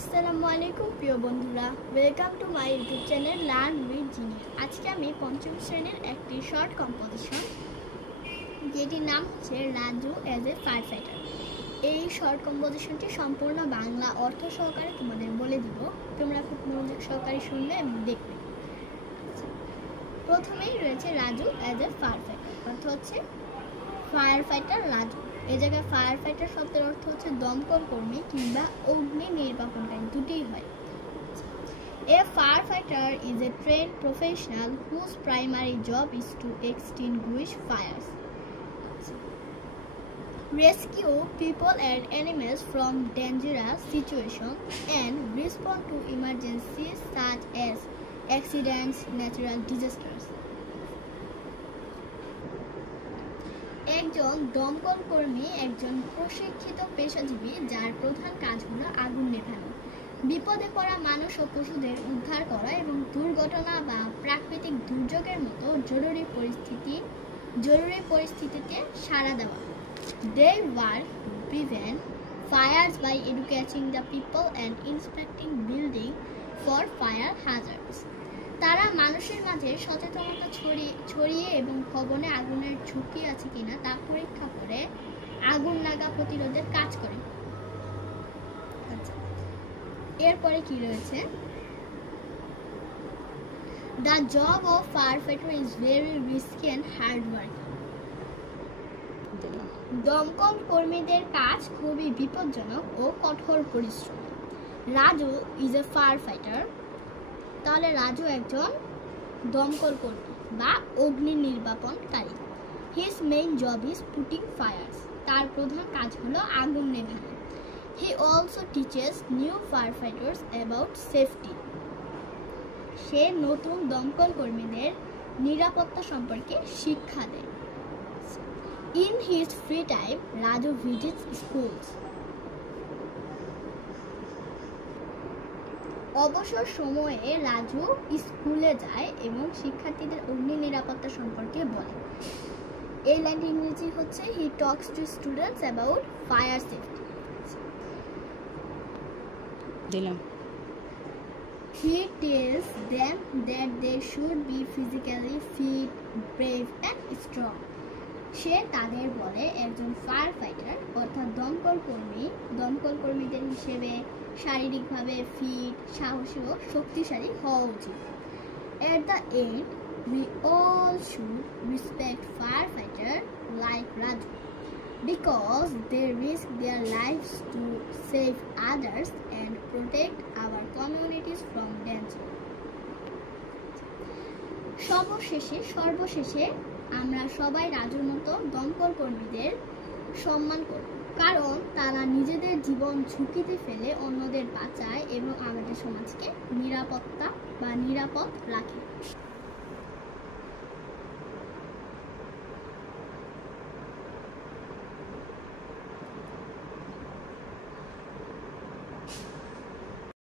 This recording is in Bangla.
আসসালামু আলাইকুম প্রিয় বন্ধুরা, welcome to my YouTube channel learn with Jini. আজকে আমি পঞ্চম শ্রেণীর একটি শর্ট কম্পোজিশন, যেটির নাম হচ্ছে Raju as a fire fighter. এই শর্ট কম্পোজিশনটি সম্পূর্ণ বাংলা অর্থ সহকারে তোমাদের বলে দিব, তোমরা খুব মনোযোগ সহকারে শুনবে এবং দেখবে। প্রথমেই রয়েছে Raju as a fire fighter, অর্থ হচ্ছে ফায়ার ফাইটার রাজু। এই জায়গায় ফায়ার ফাইটার শব্দের অর্থ হচ্ছে দমকল কর্মী কিংবা অগ্নি নির্বাপনকারী, দুটোই হয়। A firefighter is a trained professional whose primary job is to extinguish fires, rescue people and animals from dangerous situations, and respond to emergencies such as accidents, natural disasters. একজন দমকল কর্মী একজন প্রশিক্ষিত পেশাজীবী যার প্রধান কাজ হলো আগুন নেভানো, বিপদে পড়া মানুষ ও পশুদের উদ্ধার করা এবং দুর্ঘটনা বা প্রাকৃতিক দুর্যোগের মতো জরুরি পরিস্থিতিতে সাড়া দেওয়া। They work to prevent fires by educating the people and inspecting buildings for fire hazards. তারা মানুষের মাঝে সচেতনতা ছড়িয়ে এবং ভবনে আগুনের ঝুঁকি আছে কিনা তা পরীক্ষা করে আগুন লাগা প্রতিরোধের কাজ করে। এরপরে কি রয়েছে? The job of firefighter is very risky and hard work. দমকল কর্মীদের কাজ খুবই বিপজ্জনক ও কঠোর পরিশ্রম। Raju is a firefighter, তাহলে রাজু একজন দমকল কর্মী বা অগ্নি নির্বাপনকারী। His main job is putting fires, তার প্রধান কাজ হলো আগুন নেভানো। He also teaches new firefighters about safety, সে নতুন দমকল কর্মীদের নিরাপত্তা সম্পর্কে শিক্ষা দেয়। In his free time Raju visits schools, অবসর সময়ে রাজু স্কুলে যায় এবং শিক্ষার্থীদের অগ্নি নিরাপত্তা সম্পর্কে বলে। এই লাইনটি ইংরেজি হচ্ছে he talks to students about fire safety. He tells them that they should be physically fit, brave and strong. সে তাদের বলে একজন ফায়ার ফাইটার অর্থাৎ দমকল কর্মীদের হিসেবে শারীরিকভাবে ফিট, সাহসী ও শক্তিশালী হওয়া উচিত। At the end, we all should respect firefighters like Raju because they risk their lives to save others and protect our communities from danger. সর্বশেষে আমরা সবাই রাজুর মতো দমকল কর্মীদের সম্মান করব, কারণ তারা নিজেদের জীবন ঝুঁকিতে ফেলে অন্যদের বাঁচায় এবং আমাদের সমাজকে নিরাপদ রাখে।